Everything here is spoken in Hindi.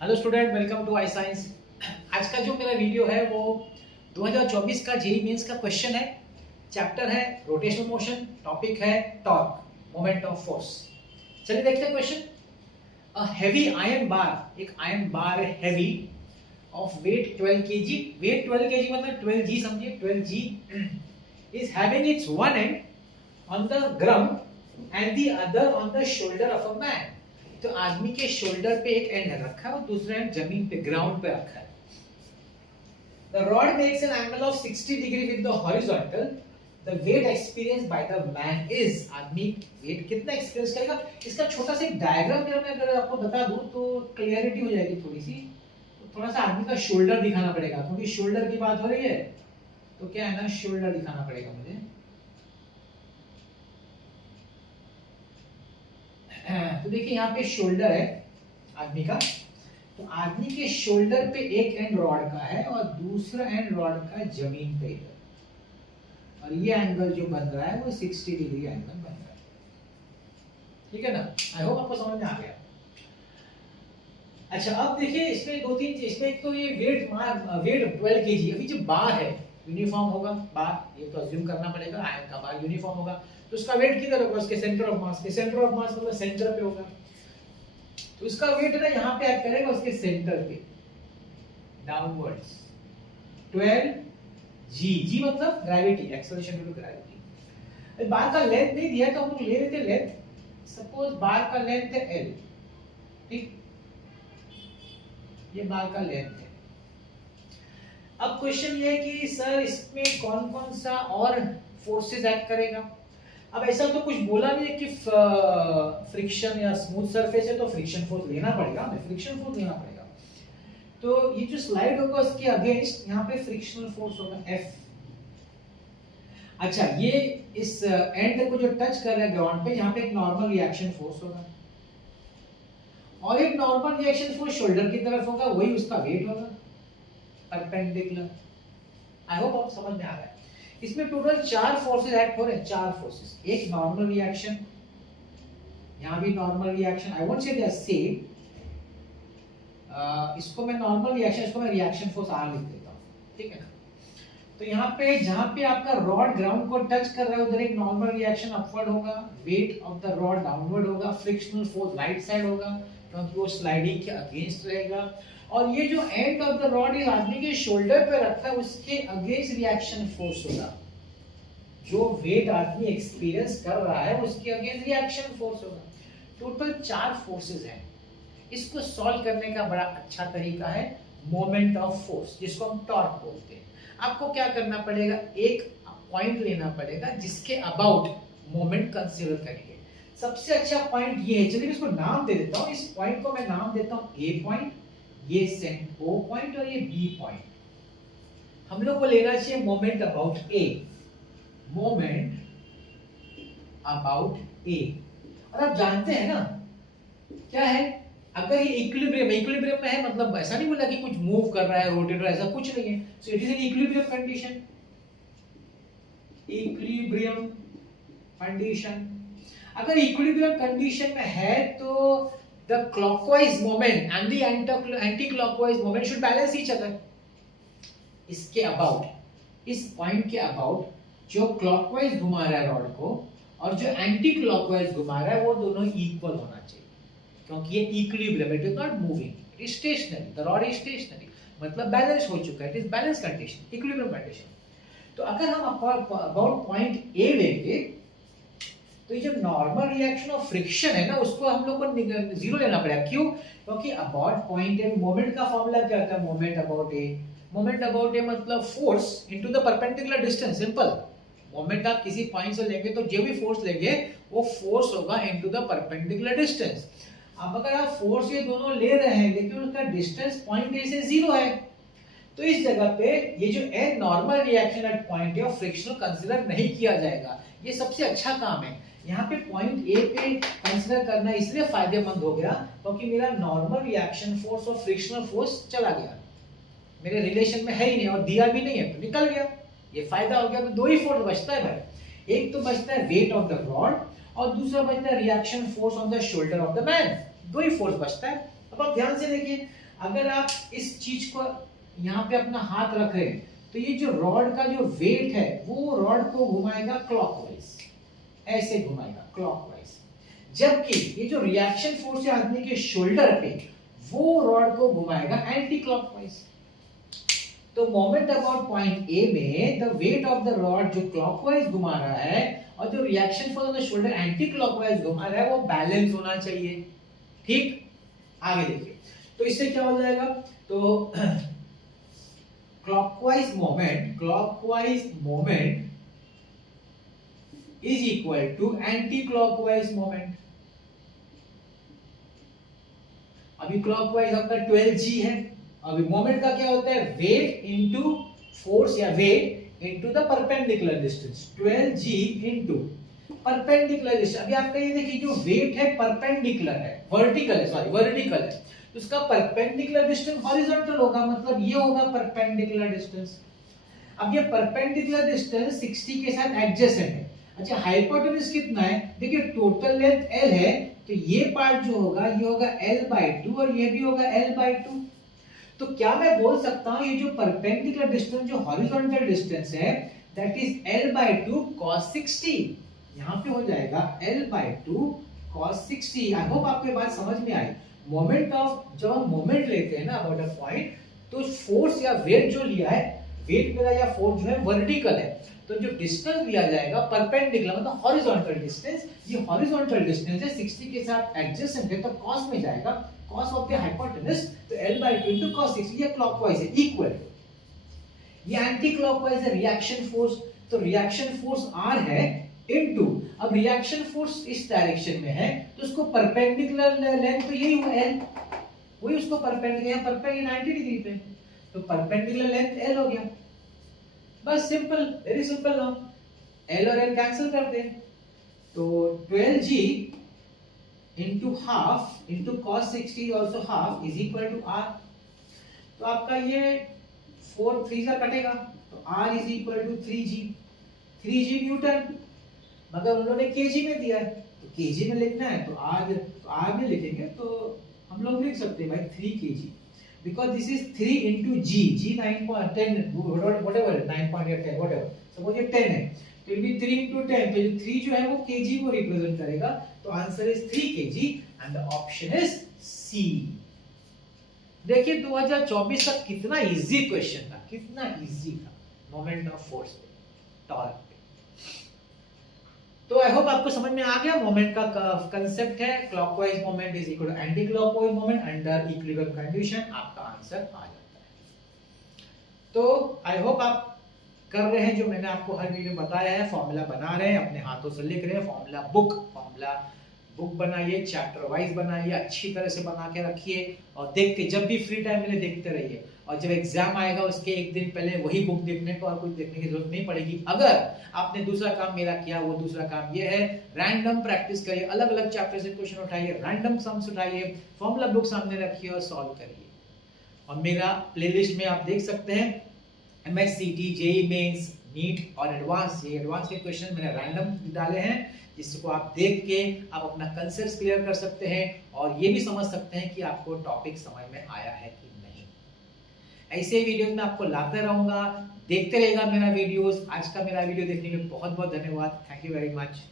Hello student, welcome to I science. आज का जो मेरा वीडियो है वो 2024 का जेईई मेंस का क्वेश्चन है। चैप्टर है रोटेशनल मोशन, टॉपिक है टॉर्क, मोमेंट ऑफ फोर्स। चलिए देखते हैं question. A heavy iron bar, एक आयरन बार है heavy of weight 12 KG. Weight 12 KG मतलब 12 जी, समझिए 12 g is having its one end on the ground and the other on the shoulder of a man. तो आदमी के शोल्डर पे एक एंड रखा है और दूसरा एंड जमीन पे ग्राउंड पे रखा है। The rod makes an angle of 60 degree with the horizontal. The weight experienced by the man is, आदमी वेट कितना एक्सपीरियंस करेगा, इसका छोटा सा एक डायग्राम मैं अगर आपको बता दूं तो क्लियरिटी हो जाएगी थोड़ी सी। तो थोड़ा सा आदमी का शोल्डर दिखाना पड़ेगा क्योंकि शोल्डर की बात हो रही है, तो क्या है ना, शोल्डर दिखाना पड़ेगा मुझे। तो देखिए यहाँ पे शोल्डर है आदमी का। तो आदमी के शोल्डर पे एक एंड रॉड का है और दूसरा एंड रॉड का जमीन पे इधर, और ये एंगल जो बन रहा है वो 60 डिग्री एंगल बन रहा है। ठीक है ना, आई होप आपको समझ में आ गया। अच्छा, अब देखिए इसमें दो तीन, इसमें एक तो ये वेट 12 केजी। अभी जो बार है यूनिफॉर्म होगा, बार ये तो अज्यूम करना पड़ेगा, आयरन का बार यूनिफॉर्म होगा, तो उसका वेट किधर होगा, उसके सेंटर ऑफ मास के। सेंटर ऑफ मास मतलब सेंटर पे होगा, तो उसका वेट ना यहाँ पे एक्ट करेगा उसके सेंटर पे डाउनवर्ड्स। 12 जी, जी मतलब gravity, acceleration due to gravity. Bar का लेंथ नहीं दिया तो हम लोग ले लेते लेंथ। सपोज बार का लेंथ है एल, ठीक, ये बार का लेंथ है। अब क्वेश्चन ये है कि सर इसमें कौन कौन सा और फोर्सेस एक्ट करेगा। अब ऐसा तो कुछ बोला नहीं है कि फ्रिक्शन या स्मूथ सरफेस है तो फ्रिक्शन फोर्स लेना पड़ेगा, हमें फ्रिक्शन फोर्स लेना पड़ेगा। तो ये जो स्लाइड होगा उसके अगेंस्ट यहाँ पे फ्रिक्शनल फोर्स होगा F। अच्छा, ये इस एंड को जो टच कर रहा है ग्राउंड पे, यहाँ पे एक नॉर्मल रिएक्शन फोर्स होगा और एक नॉर्मल रिएक्शन फोर्स शोल्डर की तरफ होगा, वही उसका वेट होगा परपेंडिकुलर। आई होप आप समझ में आ रहा है। इसमें टोटल 4 फोर्सेस एक्ट हो रहे हैं, 4 फोर्सेस। एक नॉर्मल रिएक्शन, यहाँ भी normal reaction, I won't say they are same. इसको मैं नॉर्मल रिएक्शन, इसको मैं रिएक्शन फोर्स R लिख देता हूँ, ठीक है ना। तो यहाँ पे जहाँ पे आपका रॉड ग्राउंड को टच कर रहा है उधर एक नॉर्मल रिएक्शन अपवर्ड होगा, weight of the rod downward होगा, फ्रिक्शनल फोर्स राइट साइड होगा क्योंकि वो स्लाइडिंग के अगेंस्ट रहेगा। और ये जो एंड ऑफ द रॉड इस आदमी के शोल्डर पे रखा है उसके अगेंस्ट रिएक्शन फोर्स होगा। जो वेट आदमी एक्सपीरियंस कर रहा है उसके अगेंस्ट रिएक्शन फोर्स होगा। टोटल 4 फोर्सेस हैं। इसको सॉल्व करने का बड़ा अच्छा तरीका है मोमेंट ऑफ फोर्स, जिसको हम टॉर्क बोलते हैं। आपको क्या करना पड़ेगा, एक पॉइंट लेना पड़ेगा जिसके अबाउट मोमेंट कंसीडर करेंगे। सबसे अच्छा पॉइंट ये है, चलिए इसको नाम दे देता हूँ। इस पॉइंट को मैं नाम देता हूँ ए पॉइंट, ये सेंट ओ पॉइंट और ये बी पॉइंट। हम लोग को लेना चाहिए moment about A, moment about A. और आप जानते हैं ना क्या है, अगर ये इक्विलिब्रियम में है, मतलब ऐसा नहीं बोला कि कुछ मूव कर रहा है, रोटेट रहा है, ऐसा कुछ नहीं है। So it is an equilibrium condition. Equilibrium condition, अगर इक्विलिब्रियम कंडीशन में है तो the clockwise moment and the anti clockwise moment should balance each other. इसके अबाउट, इस पॉइंट के अबाउट जो क्लॉकवाइज घुमा रहा है रॉड को और जो एंटी क्लॉकवाइज घुमा रहा है वो दोनों इक्वल होना चाहिए, क्योंकि ये equilibrium, it is not moving, it is stationary, the rod is stationary, मतलब बैलेंस हो चुका है, it is balance condition, equilibrium condition. तो अगर हम अबाउट पॉइंट ए लेंगे तो ये जो नॉर्मल रिएक्शन ऑफ फ्रिक्शन है ना उसको हम लोग को जीरो लेना पड़ेगा। क्यों? क्योंकि अबाउट पॉइंट ए मोमेंट का फॉर्मूला क्या होता है, moment about A. Moment about A मतलब force into the perpendicular distance, simple. Moment आप किसी पॉइंट से लेंगे तो जो भी फोर्स लेंगे वो फोर्स होगा इनटू द परपेंडिकुलर डिस्टेंस। अब अगर आप फोर्स ये दोनों ले रहे हैं लेकिन उसका डिस्टेंस पॉइंट ए से 0 है, तो इस जगह पे ये जो an normal reaction at point A of frictional consider नहीं किया जाएगा। ये सबसे अच्छा काम है। यहाँ पे पॉइंट ए पे कंसीडर करना इसलिए फायदेमंद हो गया क्योंकि मेरा नॉर्मल रिएक्शन फोर्स और फ्रिक्शनल फोर्स चला गया, मेरे रिलेशन में है ही नहीं और दिया भी नहीं है तो निकल गया, ये फायदा हो गया। तो दो ही फोर्स बचता है भाई, एक तो बचता है वेट ऑफ द रॉड और दूसरा बचता है reaction force on the shoulder of the man. दो ही फोर्स बचता है। अब आप ध्यान से देखिए, अगर आप इस चीज को यहाँ पे अपना हाथ रख रहे हैं तो ये जो रॉड का जो वेट है वो रॉड को घुमाएगा क्लॉकवाइज, ऐसे घुमाएगा क्लॉकवाइज, जबकि ये जो रिएक्शन फोर्स है आदमी के शोल्डर पे वो रॉड को घुमाएगा एंटी क्लॉकवाइज। तो मोमेंट अबाउट पॉइंट ए में the weight of the rod जो क्लॉकवाइज घुमा रहा है और जो reaction force of the shoulder anti clockwise घुमा रहा है वो बैलेंस होना चाहिए। ठीक, आगे देखिए, तो इससे क्या हो जाएगा, तो clockwise moment is equal to anticlockwise moment. अभी क्लॉकवाइज आपका 12g है, अभी मोमेंट का क्या होता है, वेट इनटू फोर्स या weight into the perpendicular distance, 12g into perpendicular distance. अभी आपका ये देखिए जो वेट है परपेंडिकुलर है, वर्टिकल है, तो उसका परपेंडिकुलर डिस्टेंस हॉरिजॉन्टल होगा, मतलब ये होगा परपेंडिकुलर डिस्टेंस। अब ये परपेंडिकुलर डिस्टेंस 60 के साथ एडजेसेंट है। अच्छा, हाइपोटेन्यूज कितना है, देखिए टोटल लेंथ l है, तो ये पार्ट जो होगा ये होगा l/2 और ये भी होगा l/2। तो क्या मैं बोल सकता हूं ये जो परपेंडिकुलर डिस्टेंस जो हॉरिजॉन्टल डिस्टेंस है दैट इज l/2 cos 60, यहां पे हो जाएगा l/2 cos 60। आई होप आपको ये बात समझ में आई। मोमेंट ऑफ, जब हम मोमेंट लेते हैं ना अबाउट अ पॉइंट, तो फोर्स या वेट जो लिया है, वेट मेरा या फोर्स जो है वर्टिकल है, तो जो डिस्टेंस लिया जाएगा परपेंडिकुलर मतलब हॉरिजॉन्टल डिस्टेंस, ये हॉरिजॉन्टल डिस्टेंस है 60 के साथ एडजेसेंट है, तो कॉस में जाएगा, कॉस ऑफ द हाइपोटेन्यूज, तो l/2 इनटू cos 60, ये क्लॉकवाइज है इक्वल। ये एंटी क्लॉकवाइज है रिएक्शन फोर्स, तो रिएक्शन फोर्स r है इनटू, अब रिएक्शन फोर्स इस डायरेक्शन में है तो उसको परपेंडिकुलर लेंथ तो यही हुआ l, वही उसको परपेंडिकुलर, परपेंडिकुलर 90 डिग्री पे, तो परपेंडिकुलर लेंथ l हो गया। बस simple, very simple now, l और l कैंसिल कर दें, तो 12g into half into cos 60 also half is equal to r। तो आपका ये 4 3 का कटेगा, तो r is equal to 3g Newton, मगर उन्होंने kg में दिया है, तो kg में लिखना है तो r में लिखेंगे, तो हम लोग लिख सकते हैं भाई 3 kg, because this is 3 into g 9.10 whatever 9.8 10 whatever, suppose ये 10 है तो ये भी 3 into 10, तो ये 3 जो है वो kg को रिप्रेजेंट करेगा, तो answer is 3 kg and the option is C. देखिए 2024 का कितना इजी क्वेश्चन था, कितना इजी था, मोमेंट ऑफ फोर्स पे, टॉर्क पे। तो आई होप आपको समझ में आ गया। मोमेंट का कंसेप्ट है clockwise moment is equal to anticlockwise moment under equilibrium condition, आपका आंसर आ जाता है। तो आई होप आप कर रहे हैं जो मैंने आपको हर वीडियो में बताया है, फॉर्मूला बना रहे हैं, अपने हाथों से लिख रहे हैं, फॉर्मूला बुक बनाइए, चैप्टर वाइज बनाइए, अच्छी तरह से बना के रखिए और देखते, जब भी फ्री टाइम मिले देखते रहिए, और जब एग्जाम आएगा उसके एक दिन पहले वही बुक देखने को और कुछ देखने की जरूरत नहीं पड़ेगी। अगर आपने दूसरा काम मेरा किया, वो दूसरा काम ये है, रैंडम प्रैक्टिस करिए, अलग अलग चैप्टर से क्वेश्चन उठाइए, रैंडम सम्स उठाइए, फॉर्मूला बुक सामने रखिए और सॉल्व करिए। और मेरा प्लेलिस्ट में आप देख सकते हैं MSCT, JEE मेंस, नीट और एडवांस, ये एडवांस के क्वेश्चन मैंने रैंडम डाले हैं, जिसको आप देख के आप अपना कंसेप्ट क्लियर कर सकते हैं और ये भी समझ सकते हैं कि आपको टॉपिक समझ में आया है कि नहीं। ऐसे वीडियोस में आपको लाता रहूंगा, देखते रहेगा मेरा वीडियोस। आज का मेरा वीडियो देखने के लिए बहुत बहुत धन्यवाद, थैंक यू वेरी मच।